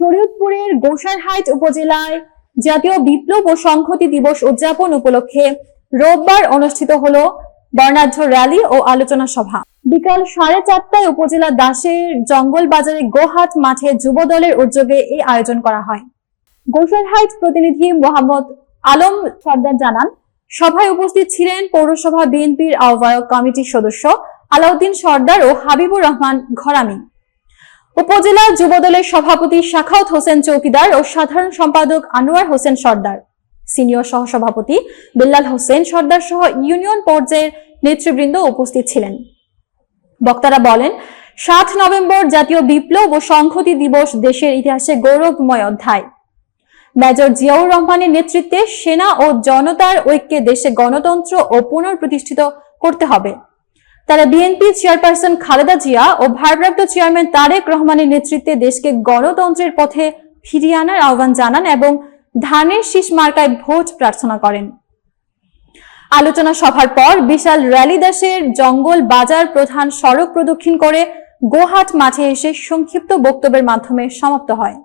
শরীয়তপুরের গোসারহাট উপজেলায় জাতীয় বিপ্লব ও সংহতি দিবস উদযাপন উপলক্ষে রোববার অনুষ্ঠিত হলো বর্ণাঢ্য র্যালি ও আলোচনা সভা। বিকাল সাড়ে চারটায় উপজেলা দাসের জঙ্গল বাজারে গোহাট মাঠে যুব দলের উদ্যোগে এই আয়োজন করা হয়। গোসারহাট প্রতিনিধি মোহাম্মদ আলম সর্দার জানান, সভায় উপস্থিত ছিলেন পৌরসভা বিএনপির আহ্বায়ক কমিটির সদস্য আলাউদ্দিন সর্দার ও হাবিবুর রহমান ঘরামি। উপজেলা যুবদলের সভাপতি শাখাউত হোসেন চৌকিদার ও সাধারণ সম্পাদক আনোয়ার হোসেন সর্দার। সিনিয়র সহসভাপতি বিল্লাল হোসেন সর্দার সহ ইউনিয়ন পর্যায়ের নেতৃবৃন্দ উপস্থিত ছিলেন। বক্তারা বলেন, সাত নভেম্বর জাতীয় বিপ্লব ও সংহতি দিবস দেশের ইতিহাসে গৌরবময় অধ্যায়। মেজর জিয়াউর রহমানের নেতৃত্বে সেনা ও জনতার ঐক্যে দেশে গণতন্ত্র ও পুনঃপ্রতিষ্ঠিত করতে হবে। তারা বিএনপি চেয়ারপারসন খালেদা জিয়া ও ভারপ্রাপ্ত চেয়ারম্যান তারেক রহমানের নেতৃত্বে দেশকে গণতন্ত্রের পথে ফিরিয়ে আনার আহ্বান জানান এবং ধানের শীষ মার্কায় ভোট প্রার্থনা করেন। আলোচনা সভার পর বিশাল র্যালি দেশের জঙ্গল বাজার প্রধান সড়ক প্রদক্ষিণ করে গোহাট মাঠে এসে সংক্ষিপ্ত বক্তব্যের মাধ্যমে সমাপ্ত হয়।